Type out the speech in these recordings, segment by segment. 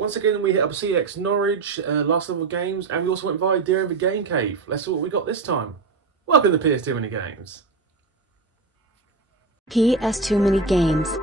Once again, we hit up CEX Norwich, last level games, and we also went via Deer in the Game Cave. Let's see what we got this time. Welcome to PS Too Many Games. PS Too Many Games.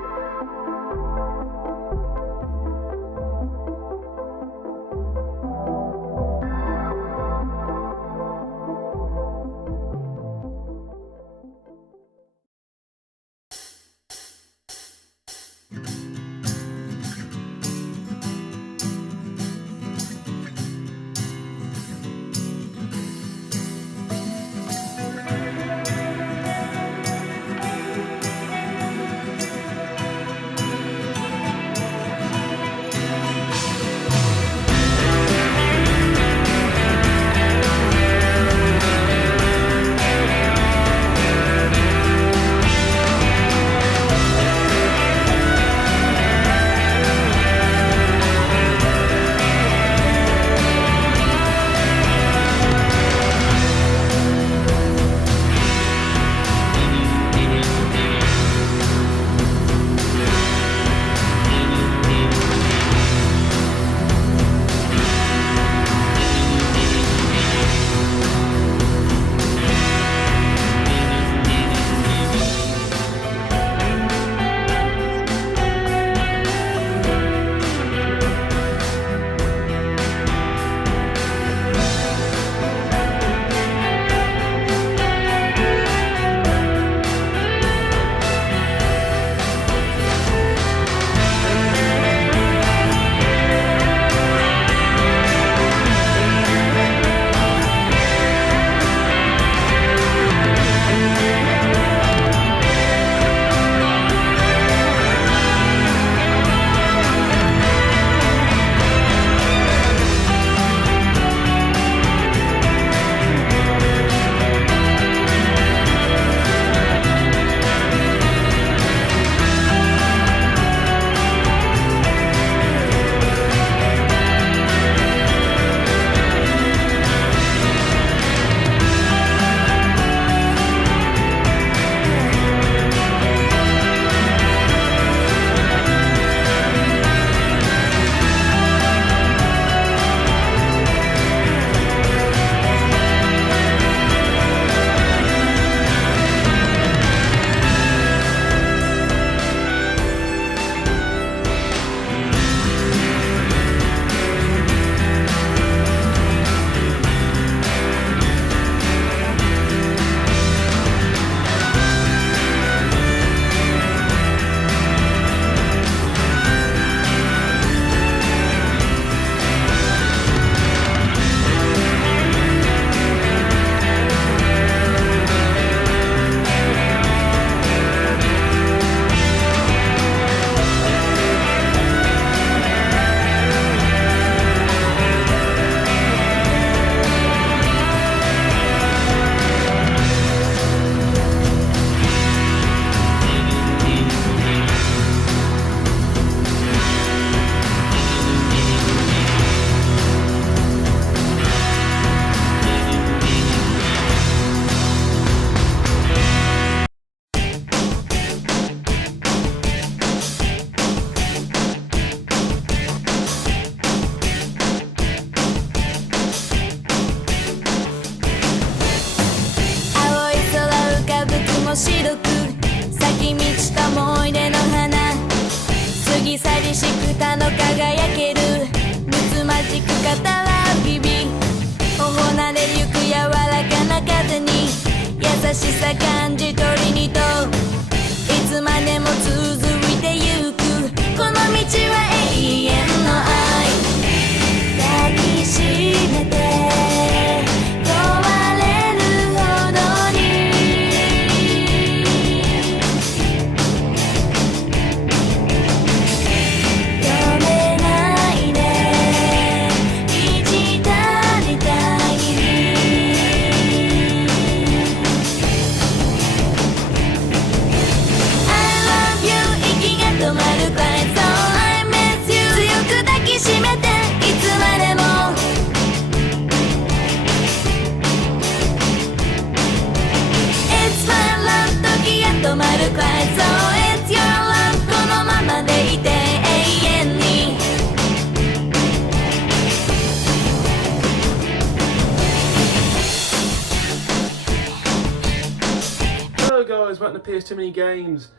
about the PS Too Many Games.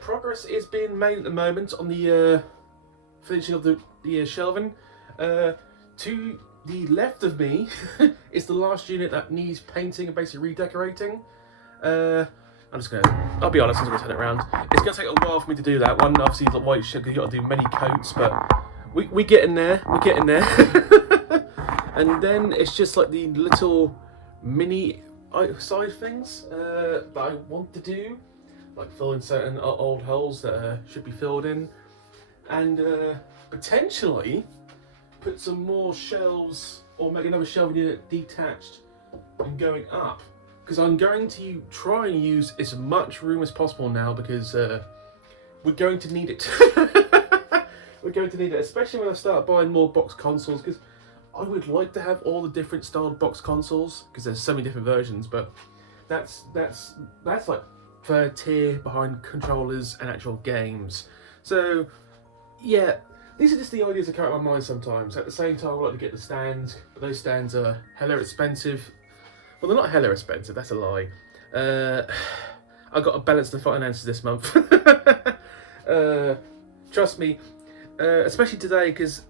Progress is being made at the moment on the finishing of the shelving. To the left of me is the last unit that needs painting and basically redecorating. I'll be honest, I'm just gonna turn it around. It's gonna take a while for me to do that. One, obviously, the white ship, because you gotta do many coats, but we're getting there. We're getting there. And then it's just like the little mini side things that I want to do, like fill in certain old holes that should be filled in, and potentially put some more shelves or make another shelving unit detached and going up, because I'm going to try and use as much room as possible now, because we're going to need it. We're going to need it, especially when I start buying more box consoles, because I would like to have all the different styled box consoles, because there's so many different versions, but that's like third tier behind controllers and actual games. So yeah, these are just the ideas that come out of my mind sometimes. At the same time, I like to get the stands, but those stands are hella expensive. Well, they're not hella expensive, that's a lie. I've got to balance the finances this month. Trust me, especially today, because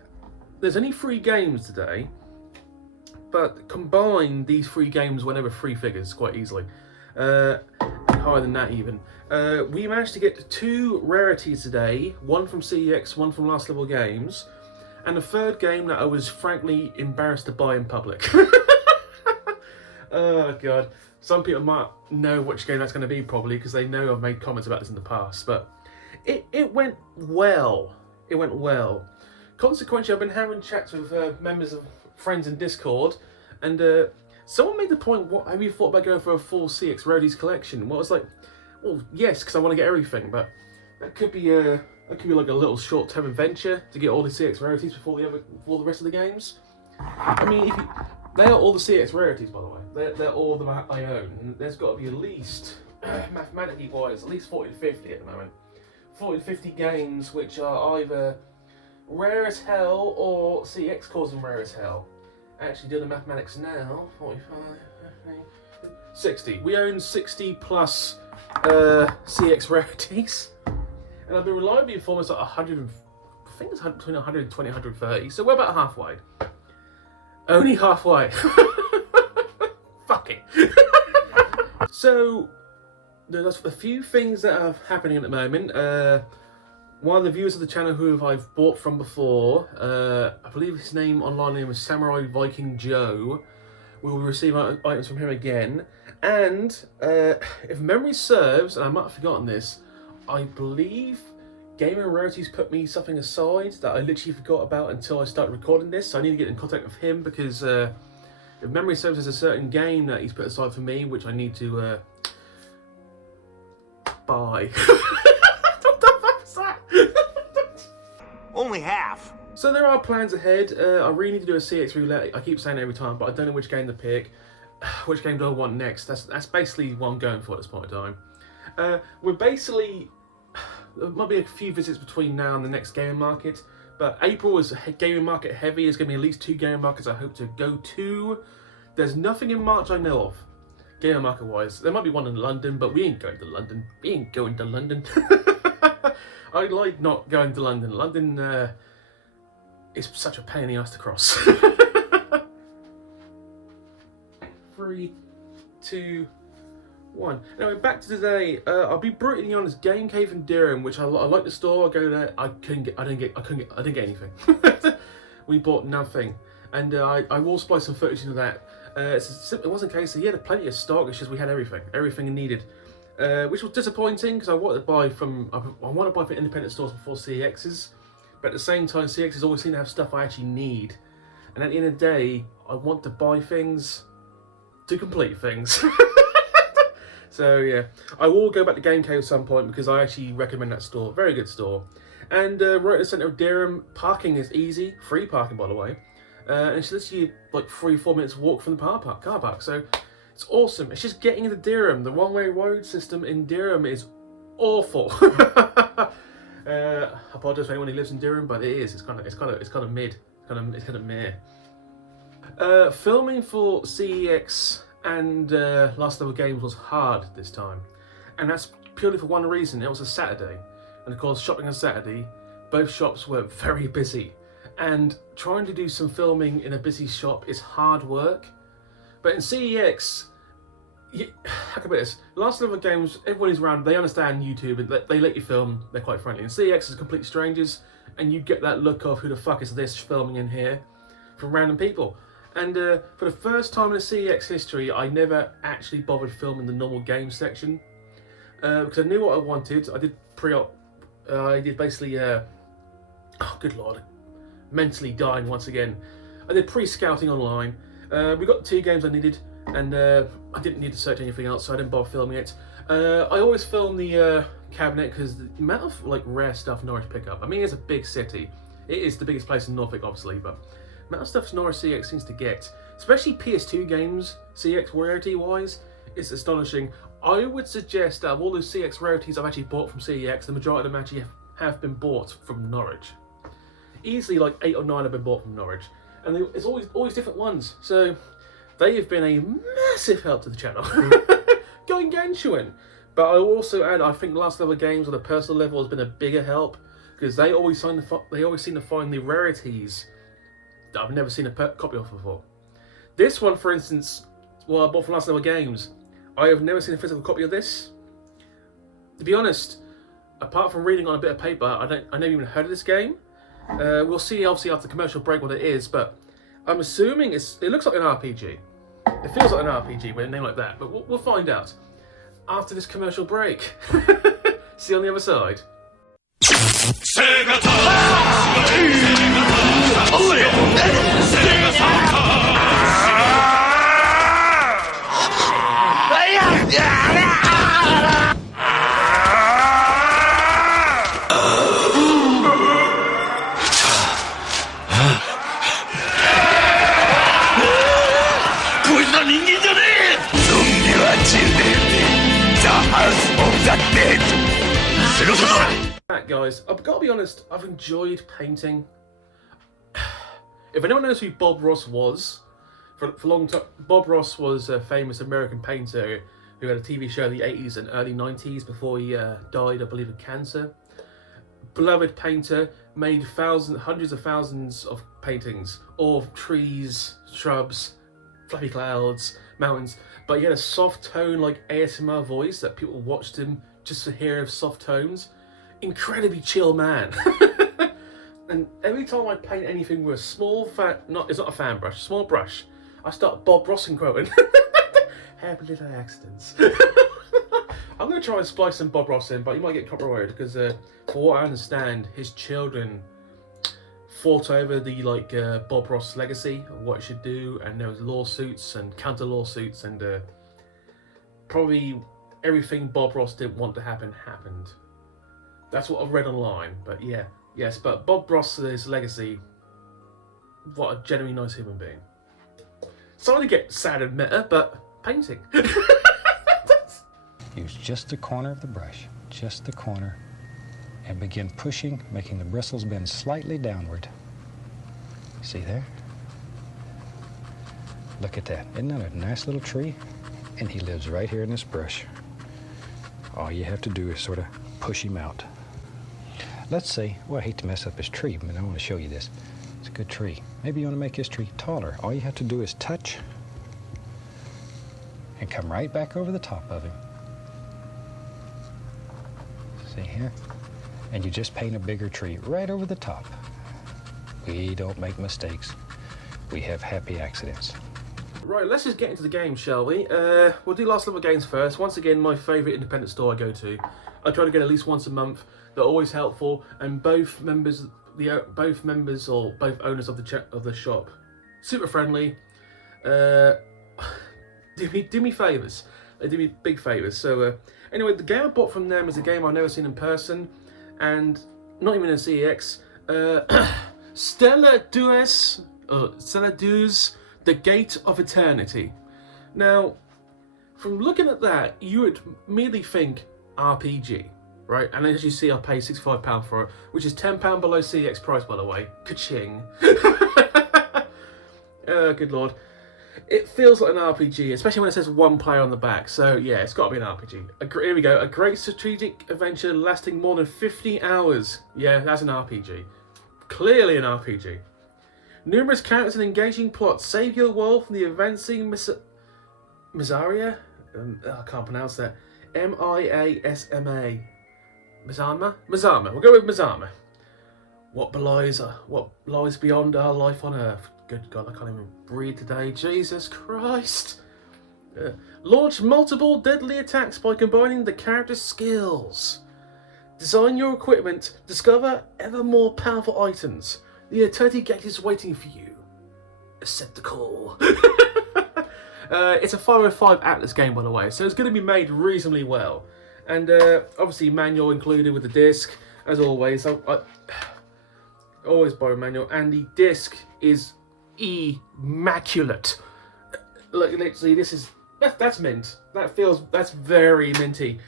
there's only 3 games today, but combine these 3 games went over 3 figures quite easily. Higher than that even. We managed to get 2 rarities today, one from CEX, one from Last Level Games, and a third game that I was frankly embarrassed to buy in public. Oh god. Some people might know which game that's going to be probably, because they know I've made comments about this in the past, but it went well. It went well. Consequently, I've been having chats with members of friends in Discord, and someone made the point, what have you thought about going for a full CX Rarities collection? Well, I was like, well, yes, because I want to get everything, but that could be like a little short-term adventure to get all the CX Rarities before the rest of the games. I mean, they are all the CX Rarities, by the way. They're all of them I own. And there's got to be at least, mathematically wise, at least 40 to 50 at the moment. 40 to 50 games which are either rare as hell or CX calls them rare as hell. Actually, do the mathematics now. 45, 50, 60. We own 60 plus CX rarities, and I've been reliably informed it's like 100. I think it's between 120 and 130. So we're about halfway. Only halfway. Fuck it. So there's a few things that are happening at the moment. One of the viewers of the channel who I've bought from before, I believe his name online name is Samurai Viking Joe. We will receive items from him again. And if memory serves, and I might have forgotten this, I believe Gamer Rarities put me something aside that I literally forgot about until I started recording this. So I need to get in contact with him, because if memory serves, there's a certain game that he's put aside for me, which I need to buy. Only half. So there are plans ahead. I really need to do a CX roulette. I keep saying it every time, but I don't know which game to pick. Which game do I want next? That's basically what I'm going for at this point in time. We're basically, there might be a few visits between now and the next gaming market, but April is gaming market heavy. There's going to be at least 2 gaming markets I hope to go to. There's nothing in March I know of, gaming market wise. There might be one in London, but we ain't going to London. We ain't going to London. I like not going to London. London is such a pain in the ass to cross. 3, 2, 1. Anyway, back to today. I'll be brutally honest. Game Cave in Durham, which I like the store. I go there. I didn't get anything. We bought nothing, and I will supply some footage into that. It wasn't a case. He had plenty of stock. It's just we had everything needed. Which was disappointing, because I wanted to buy from independent stores before CEXs, but at the same time CEXs always seem to have stuff I actually need, and at the end of the day I want to buy things to complete things. So yeah, I will go back to Game Cave at some point, because I actually recommend that store. Very good store. And right in the centre of Durham, parking is easy, free parking by the way, and it's literally like 3-4 minutes walk from the car park. So it's awesome. It's just getting into Durham. The one-way road system in Durham is awful. I apologise for anyone who lives in Durham, but it is. It's kind of mid. It's kind of meh. Filming for CEX and Last Level Games was hard this time. and that's purely for one reason. It was a Saturday, and of course shopping on Saturday, both shops were very busy, and trying to do some filming in a busy shop is hard work. But in CEX, how can I put this? Last level games, everyone is around, they understand YouTube, and they let you film, they're quite friendly. And CEX is complete strangers, and you get that look of who the fuck is this filming in here from random people. And for the first time in the CEX history, I never actually bothered filming the normal game section because I knew what I wanted. I did pre-op, I did basically, oh good lord, mentally dying once again. I did pre-scouting online. We got the 2 games I needed, and I didn't need to search anything else, so I didn't bother filming it. I always film the cabinet because the amount of like rare stuff Norwich pick up. I mean, it's a big city. It is the biggest place in Norfolk, obviously, but the amount of stuff Norwich CEX seems to get, especially PS2 games, CEX rarity-wise, it's astonishing. I would suggest that of all those CEX rarities I've actually bought from CEX, the majority of them actually have been bought from Norwich. Easily like 8 or 9 have been bought from Norwich, and it's always different ones. So they have been a massive help to the channel. Going Genshin. But I also add, I think the last level games on a personal level has been a bigger help, because they always seem to find the rarities that I've never seen a copy of before. This one, for instance, well, I bought from last level games. I have never seen a physical copy of this. To be honest, apart from reading on a bit of paper, I never even heard of this game. We'll see obviously after the commercial break what it is, but I'm assuming it looks like an RPG. It feels like an RPG with a name like that, but we'll find out after this commercial break. See you on the other side. Right, guys, I've got to be honest, I've enjoyed painting. If anyone knows who Bob Ross was, for a long time, Bob Ross was a famous American painter who had a TV show in the 80s and early 90s before he died, I believe, of cancer. Beloved painter, made hundreds of thousands of paintings, all of trees, shrubs, fluffy clouds, mountains, but he had a soft tone, like ASMR voice that people watched him just to hear of soft tones. Incredibly chill man. And every time I paint anything with a small it's not a fan brush, small brush, I start Bob Rossing quoting. Happy little accidents. I'm going to try and splice some Bob Ross in, but you might get copyrighted because for what I understand, his children fought over the Bob Ross legacy of what he should do, and there was lawsuits and counter lawsuits, and probably everything Bob Ross didn't want to happen happened. That's what I've read online, but yeah, yes, but Bob Ross's legacy, what a genuinely nice human being. Sorry to get sad and meta, but painting. Use just the corner of the brush, just the corner, and begin pushing, making the bristles bend slightly downward. See there? Look at that. Isn't that a nice little tree? And he lives right here in this brush. All you have to do is sort of push him out. Let's say, well, I hate to mess up his tree, but I want to show you this. It's a good tree. Maybe you want to make his tree taller. All you have to do is touch and come right back over the top of him. See here? And you just paint a bigger tree right over the top. We don't make mistakes. We have happy accidents. Right, let's just get into the game, shall we? We'll do last level games first. Once again, my favourite independent store I go to. I try to get at least once a month. They're always helpful, and both members or both owners of the shop, super friendly. Do me favours. They do me big favours. So anyway, the game I bought from them is a game I've never seen in person, and not even in CEX. Stella Deus, The Gate of Eternity. Now, from looking at that, you would immediately think RPG, right? And as you see, I paid £65 for it, which is £10 below CEX price, by the way. Ka-ching. Oh, good lord. It feels like an RPG, especially when it says one player on the back. So yeah, it's got to be an RPG. Here we go. A great strategic adventure lasting more than 50 hours. Yeah, that's an RPG. Clearly an RPG. Numerous characters and engaging plots save your world from the advancing Misaria? I can't pronounce that. Miasma. Mizama? Mizama. We'll go with Mizama. What lies beyond our life on Earth? Good God, I can't even breathe today. Jesus Christ. Launch multiple deadly attacks by combining the character's skills. Design your equipment. Discover ever more powerful items. The eternity gate is waiting for you. Accept the call. It's a 505 Atlas game, by the way, so it's going to be made reasonably well. And obviously manual included with the disc, as always. I always borrow manual, and the disc is immaculate. Look, literally, that's mint. That's very minty.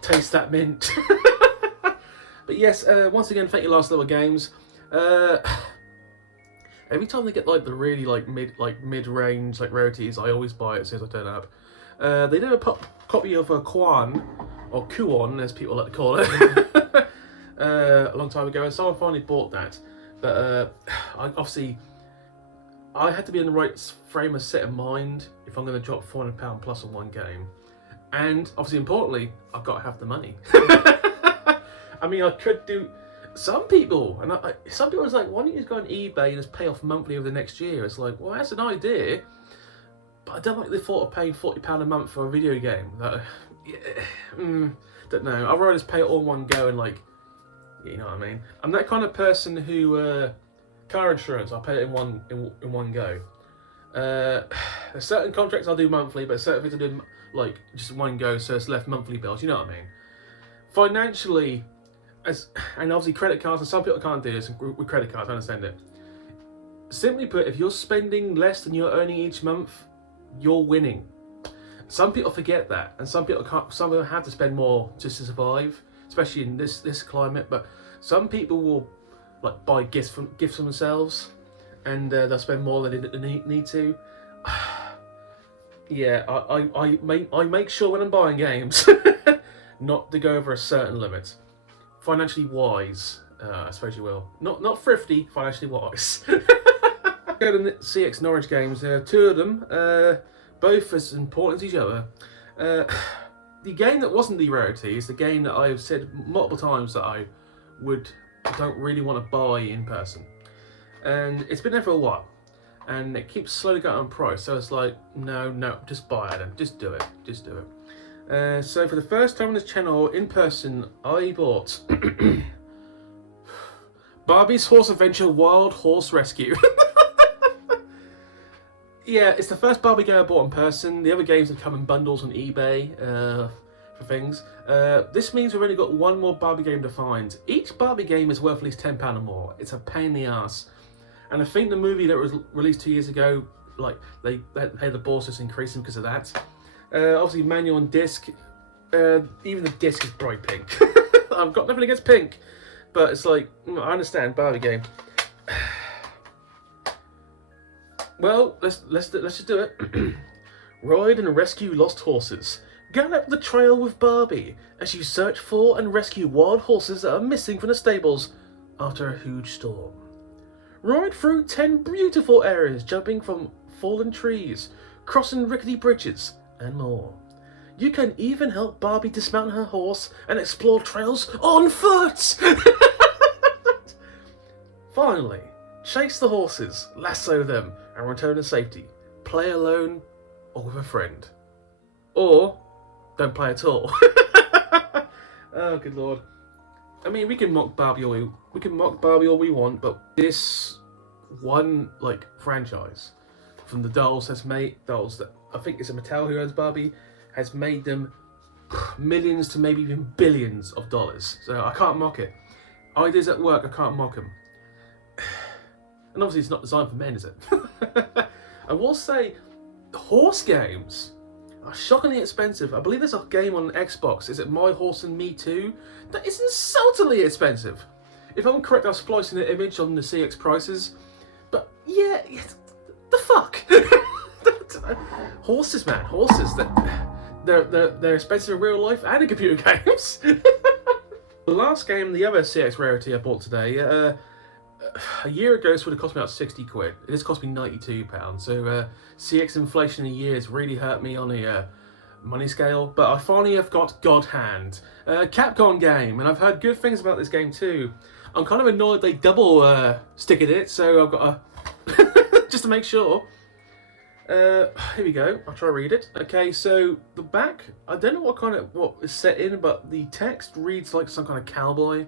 Taste that mint. But yes, once again, thank you, Last Little Games. Every time they get like the really mid-range rarities, I always buy it as soon as I turn up. They did a copy of Quan, or Kuon as people like to call it, a long time ago, and someone finally bought that. But I had to be in the right frame of set of mind if I'm going to drop £400 plus on one game, and obviously importantly, I've got to have the money. I mean, I could do. Some people was like, why don't you just go on eBay and just pay off monthly over the next year? It's like, well, that's an idea, but I don't like the thought of paying £40 a month for a video game. Don't know. I'd rather just pay it all in one go and you know what I mean. I'm that kind of person who car insurance, I pay it in one go. There's certain contracts I'll do monthly, but certain things I do just one go, so it's left monthly bills. You know what I mean? Financially. And obviously credit cards, and some people can't do this with credit cards, I understand it. Simply put, if you're spending less than you're earning each month, you're winning. Some people forget that, and some people have to spend more just to survive, especially in this climate. But some people will buy gifts for themselves, and they'll spend more than they need to. Yeah, I make sure when I'm buying games not to go over a certain limit. Financially wise, I suppose you will. Not thrifty, financially wise. Go to the CEX Norwich games. Two of them, both as important as each other. The game that wasn't the rarity is the game that I've said multiple times that I don't really want to buy in person. And it's been there for a while, and it keeps slowly going on price. So it's like, no, just buy it then. Just do it. So for the first time on this channel in person, I bought Barbie's Horse Adventure Wild Horse Rescue. Yeah, it's the first Barbie game I bought in person. The other games have come in bundles on eBay for things. This means we've only got one more Barbie game to find. Each Barbie game is worth at least £10 or more. It's a pain in the ass. And I think the movie that was released 2 years ago, they had the balls just increasing because of that. Obviously manual and disc. Even the disc is bright pink. I've got nothing against pink, but it's I understand Barbie game. Well, let's just do it. Ride and rescue lost horses. Gallop the trail with Barbie as you search for and rescue wild horses that are missing from the stables after a huge storm. Ride through 10 beautiful areas, jumping from fallen trees, crossing rickety bridges, and more. You can even help Barbie dismount her horse and explore trails on foot! Finally, chase the horses, lasso them, and return to safety. Play alone or with a friend. Or don't play at all. Oh, good lord. I mean, we can mock Barbie all we want, but this one franchise from the dolls that I think it's a Mattel who owns Barbie, has made them millions to maybe even billions of dollars. So I can't mock it. Ideas at work, I can't mock them. And obviously it's not designed for men, is it? I will say, horse games are shockingly expensive. I believe there's a game on Xbox, is it My Horse and Me Too? That is insultingly expensive. If I'm correct, I'm splicing the image on the CX prices. But yeah, the fuck? Horses, man, horses. They're expensive in real life and in computer games. The last game, the other CEX rarity I bought today, a year ago this would have cost me about 60 quid. It has cost me £92. So CEX inflation in a year has really hurt me on a money scale. But I finally have got God Hand, a Capcom game, and I've heard good things about this game too. I'm kind of annoyed they double stick it, so I've got to just to make sure. Here we go. I'll try to read it. Okay, so the back, I don't know what is set in, but the text reads like some kind of cowboy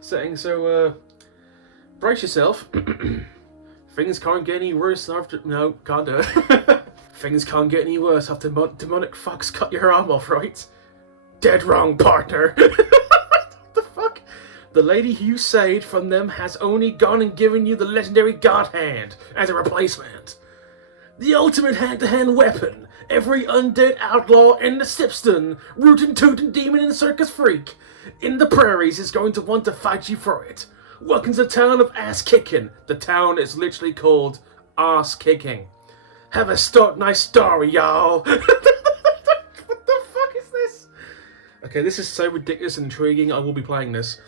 setting. So brace yourself. Things can't get any worse after. No, can't do it. Things can't get any worse after demonic fucks cut your arm off, right? Dead wrong, partner. What the fuck? The lady you saved from them has only gone and given you the legendary God Hand as a replacement. The ultimate hand-to-hand weapon. Every undead outlaw in the Sipston, rootin' tootin' demon and circus freak in the prairies is going to want to fight you for it. Welcome to the town of Ass Kicking. The town is literally called Ass Kicking. Have a nice story, y'all. What the fuck is this? Okay, this is so ridiculous and intriguing. I will be playing this.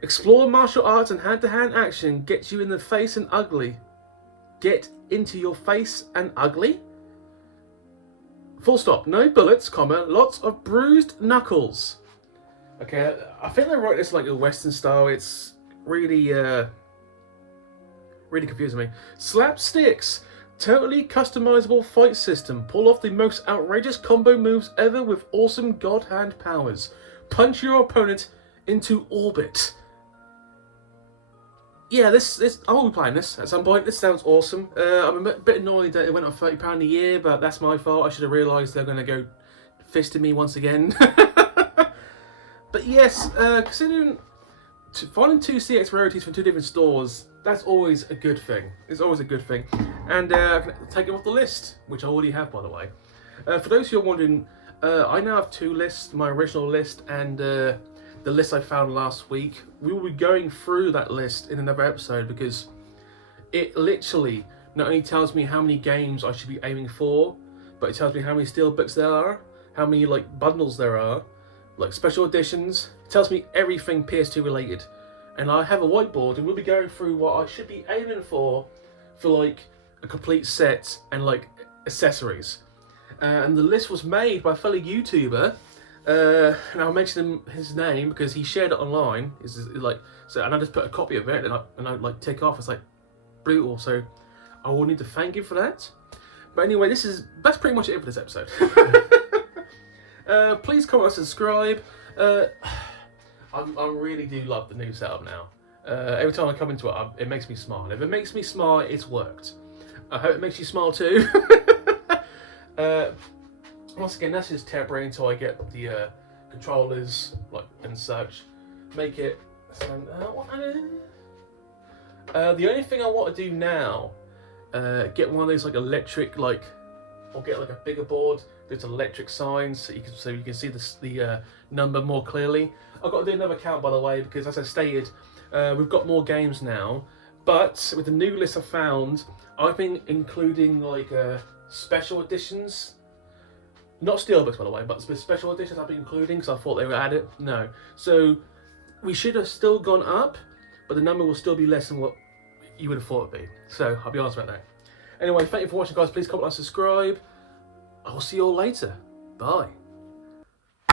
Explore martial arts and hand-to-hand action gets you in the face and ugly. Get into your face and ugly? Full stop. No bullets, comma, lots of bruised knuckles. Okay, I think they write this like a Western style. It's really, really confusing me. Slapsticks. Totally customizable fight system. Pull off the most outrageous combo moves ever with awesome God Hand powers. Punch your opponent into orbit. Yeah, I will be playing this at some point. This sounds awesome. I'm a bit annoyed that it went on £30 a year, but that's my fault. I should have realised they're going to go fisting me once again. But yes, considering finding two CEX rarities from two different stores, that's always a good thing. It's always a good thing. And I can take it off the list, which I already have, by the way. For those who are wondering, I now have two lists, my original list and the list I found last week. We will be going through that list in another episode because it literally not only tells me how many games I should be aiming for, but it tells me how many steelbooks there are, how many like bundles there are, like special editions. It tells me everything PS2 related. And I have a whiteboard and we'll be going through what I should be aiming for like a complete set and like accessories. And the list was made by a fellow YouTuber. And I'll mention his name because he shared it online. It's like so, and I just put a copy of it and I like tick off. It's like brutal. So I will need to thank him for that. But anyway, that's pretty much it for this episode. Please comment and subscribe. I really do love the new setup now. Every time I come into it, it makes me smile. If it makes me smile, it's worked. I hope it makes you smile too. Once again, that's just temporary until I get the controllers and such. Make it. The only thing I want to do now, get one of those like electric or get like a bigger board. There's electric signs so you can see the number more clearly. I've got to do another count, by the way, because as I stated, we've got more games now. But with the new list I found, I've been including like special editions. Not steelbooks, by the way, but special editions I've been including because I thought they were added. No. So we should have still gone up, but the number will still be less than what you would have thought it'd be. So I'll be honest about that. Anyway, thank you for watching, guys. Please comment and subscribe. I'll see you all later. Bye.